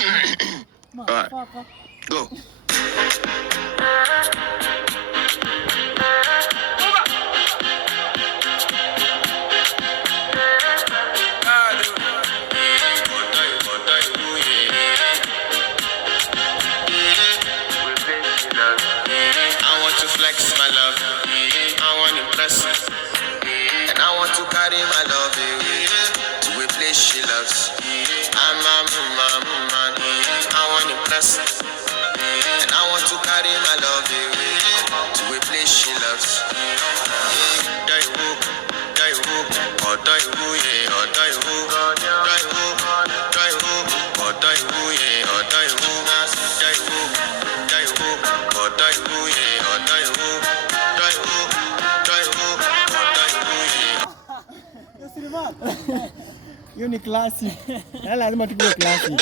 Alright, go. I want to flex my love. I want to impress. And I want to carry my love to a place she loves. I'm a man. I want to impress. And I want to carry my love to a place she loves. Die who, or die who, yeah, or die who, die who, die who, or die who, yeah, or die who, die who, die who, or die who, yeah, or die who, die who, die who, or die who, yeah. Hiyo ni classic. Lazima tupige classic.